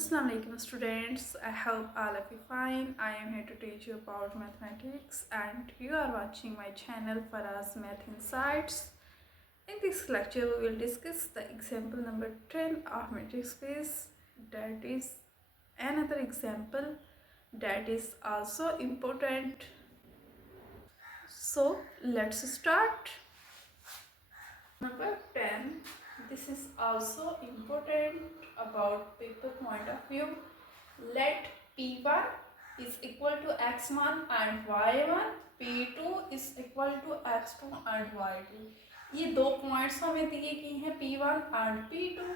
Assalamu alaikum students. I hope all of you fine. I am here to teach you about mathematics and you are watching my channel Faraz Math Insights. In this lecture we will discuss the example number 10 of matrix space, that is another example that is also important. So let's start. Number 10. This is also important about paper point of view. Let P1 is equal to x1 and y1, P2 is equal to x2 and y2. ये दो पॉइंट्स हमें दिए गए हैं P1 and P2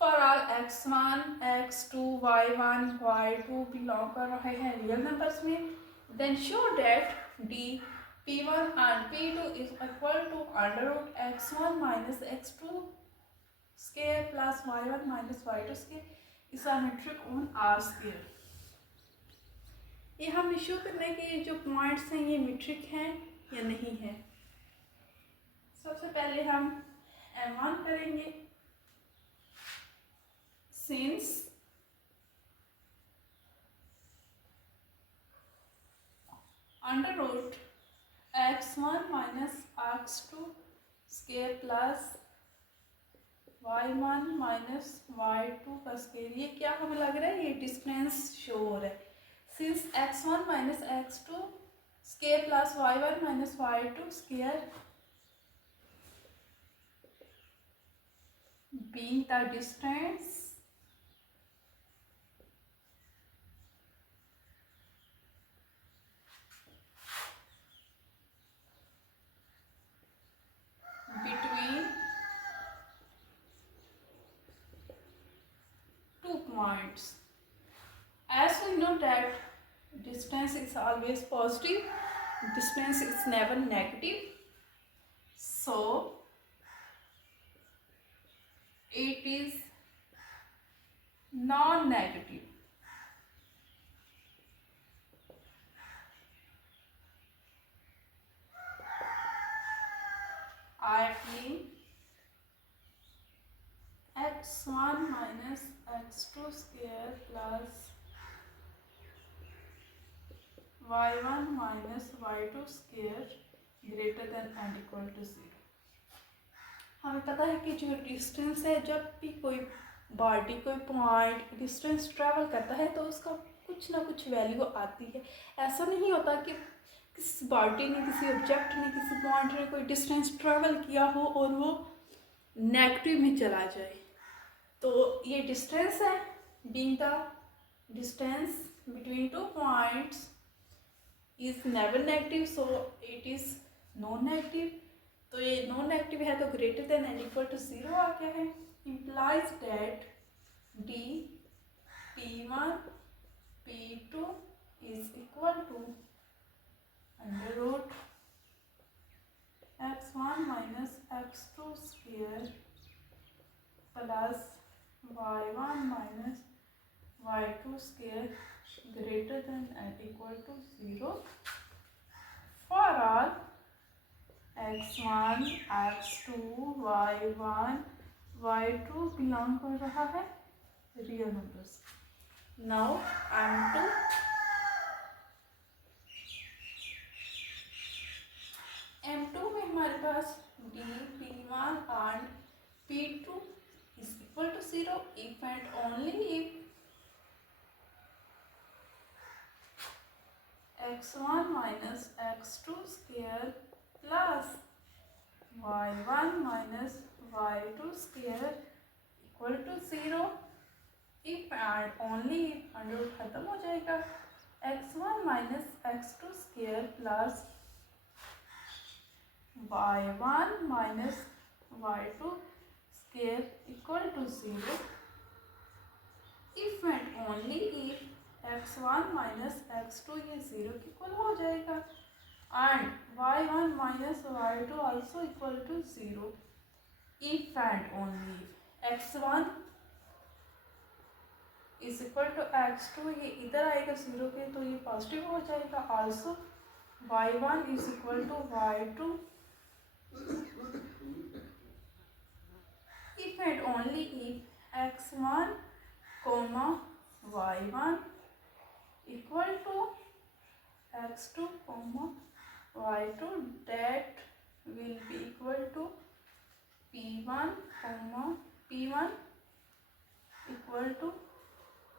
for all x1, x2, y1, y2 belong कर रहे हैं real numbers में. Then show that D P1 and P2 is equal to under root x1 minus x2 square plus y1 minus y2 square is a metric on R square. ये हम शो करने के ये जो पॉइंट्स हैं ये मीट्रिक हैं या नहीं है. सबसे पहले हम M1 करेंगे. Since under root x1 minus x2 square plus y1 minus y2 का स्केयर, ये क्या हमें लग रहा है, ये डिस्टेंस शो हो रहा है. Since x1 minus x2 square plus y1 minus y2 square being the distance between two points. As we know that distance is always positive, distance is never negative, so it is non-negative. I mean x1 minus x2 square plus y1 minus y2 square greater than and equal to 0. हमें पता है कि जो डिस्टेंस है, जब भी कोई बॉडी कोई पॉइंट डिस्टेंस ट्रैवल करता है तो उसका कुछ ना कुछ वैल्यू आती है. ऐसा नहीं होता कि किसी बॉडी ने, किसी ऑब्जेक्ट ने, किसी पॉइंट ने कोई डिस्टेंस ट्रैवल किया हो और वो नेगेटिव में चला जाए. तो ये डिस्टेंस है, being the distance between two points is never negative, so it is non negative. तो ये नॉन नेगेटिव है तो greater than and equal to 0 आ गया है. Implies that D P1 P2 is equal to under root x1 minus x2 square plus y1 minus y2 square greater than and equal to 0 for all x1, x2, y1, y2 belong कर रहा है real numbers. Now M2. M2 में हमारे पास D P1 and P2 is equal to 0 if and only if x1 minus x2 square plus y1 minus y2 square equal to 0 if and only if under root खत्म हो जाएगा. x1 minus x2 square plus y1 minus y2 square equal to 0 if and only if x1 minus x2 ये 0 के इक्वल हो जाएगा and y1 minus y2 also equal to 0 if and only if x1 is equal to x2, ये इधर आएगा 0 के तो ये पॉजिटिव हो जाएगा. also y1 is equal to y2 if and only if x1 comma y1 equal to x2 comma y2, that will be equal to p1 comma p1 equal to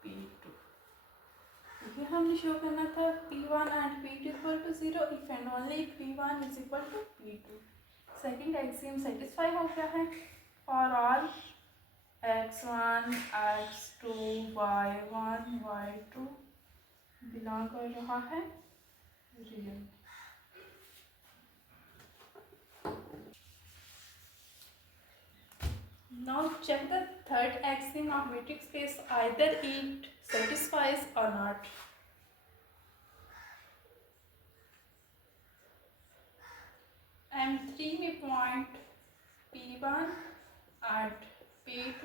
p2. ये हमने शो करना था p1 and p2 equal to 0 if and only if p1 is equal to p2. Second axiom satisfy हो गया है. For all x1 x2 y1 y2 belong कर रहा है real. Now check the third axiom of metric space, either it satisfies or not. M3 में point P1 at P2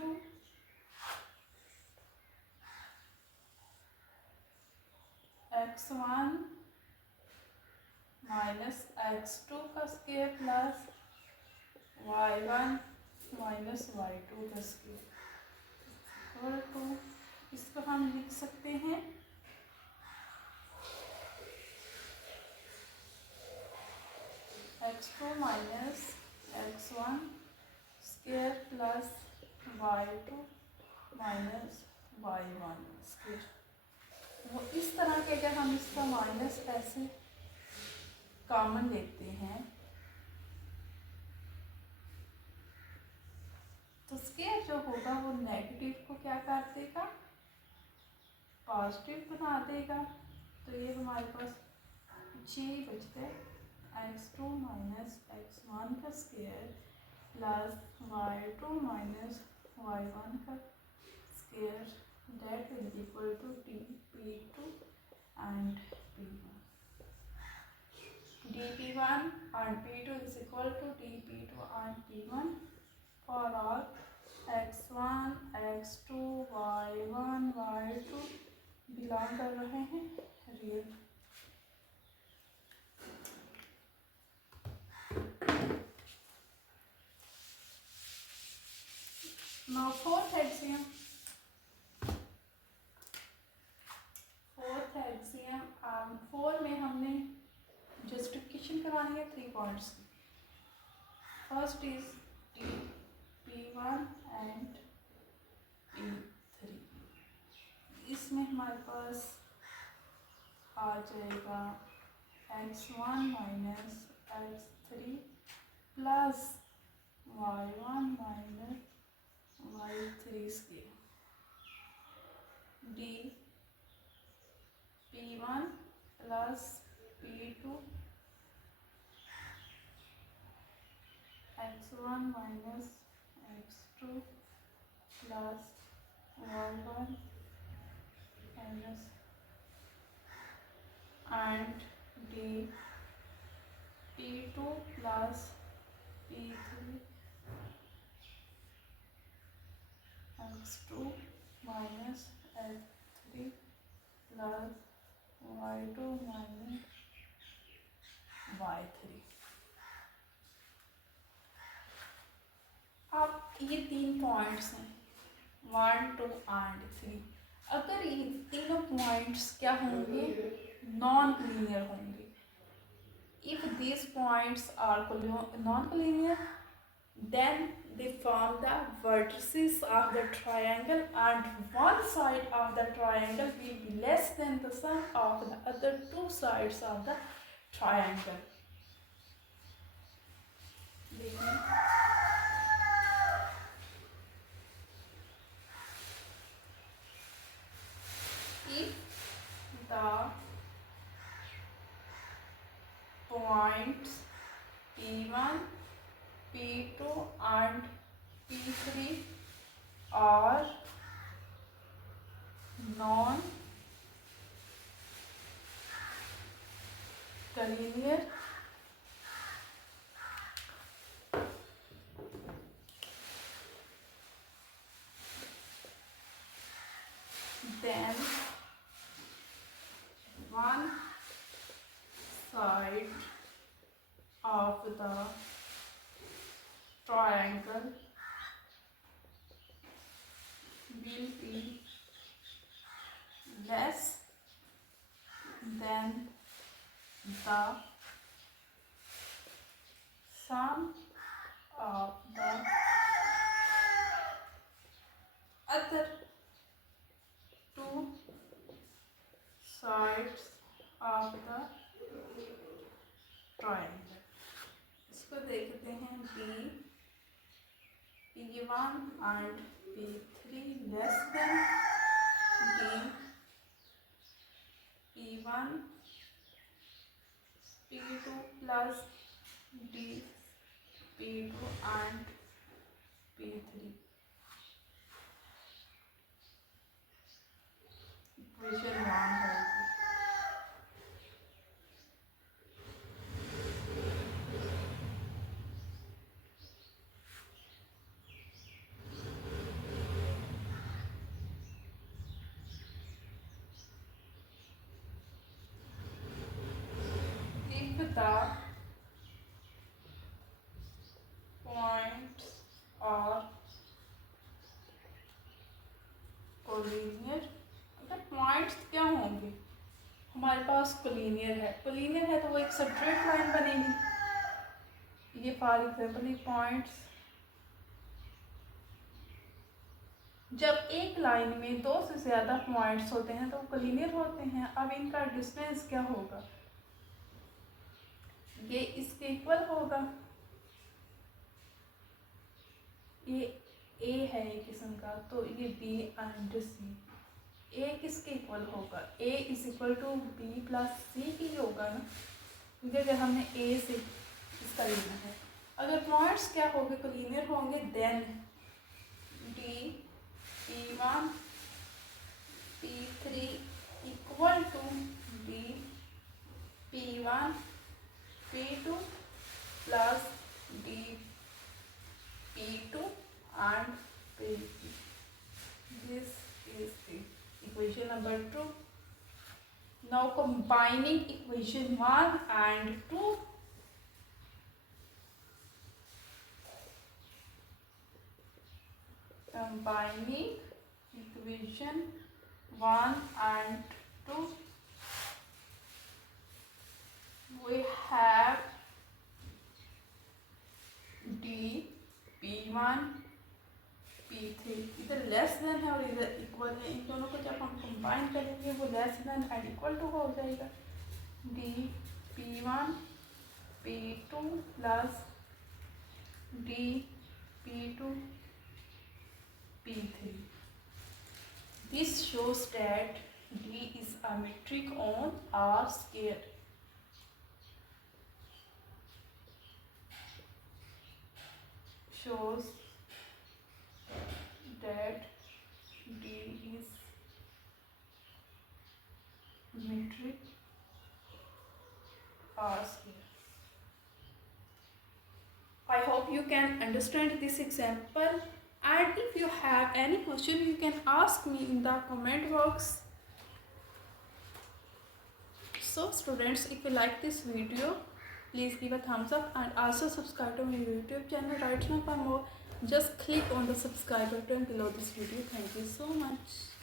x1 minus x2 का square plus y1 minus y2 का square equal to, इसको हम लिख सकते हैं x2 minus x1 square plus y2 minus y1 square. वो इस तरह के अगर हम इसका माइनस ऐसे कॉमन लेते हैं तो स्क्वायर जो होगा वो नेगेटिव को क्या कर देगा, पॉजिटिव बना देगा. तो ये हमारे पास जी बचता है x2 माइनस x1 का square plus y2 minus y1 का square, that will be equal to dp2 and p1. dp1 and p2 is equal to dp2 and p1 for all x1 x2 y1 y2 belong कर रहे हैं real. Now fourth axiom. Four में हमने जस्टिफिकेशन करानी है 3 पॉइंट्स की. First is P1 and P3. इसमें हमारे पास आ जाएगा x1 minus x3 plus y1 minus y3 square d P1 plus P2 x1 minus x2 plus y1 minus and d P2 plus P3 x2 minus x3 plus y2 minus y3. अब ये 3 पॉइंट्स हैं 1 2 एंड 3. अगर ये तीनों पॉइंट्स क्या होंगे, नॉन लीनियर होंगे. If these points are non-collinear, then they form the vertices of the triangle and one side of the triangle will be less than the sum of the other 2 sides of the triangle. If the points P1, P2 and P3 are non-collinear, then one side of the triangle will be less than the sum of the other two sides of the triangle. इसको देखते हैं P1 and P3 less than P1 P2 plus P2 and P3. Equation 1 होगी. If the points are collinear, अगर पॉइंट्स क्या होंगे हमारे पास कोलिनियर है तो वो एक स्ट्रेट लाइन बनेगी. ये फॉर एग्जाम्पल ये पॉइंट्स जब एक लाइन में दो से ज़्यादा पॉइंट्स होते हैं तो वो कोलिनियर होते हैं. अब इनका डिस्टेंस क्या होगा, ये इसके इक्वल होगा. ये ए है एक किस्म का, तो ये बी एंड सी. ए किसके इक्वल होगा, A is equal to B plus C की होगा ना, क्योंकि अगर हमने ए से इसका लेना है. अगर पॉइंट्स क्या होंगे कोलिनियर होंगे then P1 P3 equal to P1 P2 plus P2 and P3. This is the equation number 2. Now combining equation 1 and 2. Combining equation 1 and 2. We have P1 P3 इधर लेस देन है और इधर इक्वल है. इन दोनों को जब हम कंबाइन करेंगे वो less than and equal to हो जाएगा. P1 P2 plus P2 P3. This shows that D is a metric on R square. Shows that D is metric R square. I hope you can understand this example, and if you have any question you can ask me in the comment box. So students, if you like this video, please give a thumbs up and also subscribe to my YouTube channel right now for more. Just click on the subscribe button below this video. Thank you so much.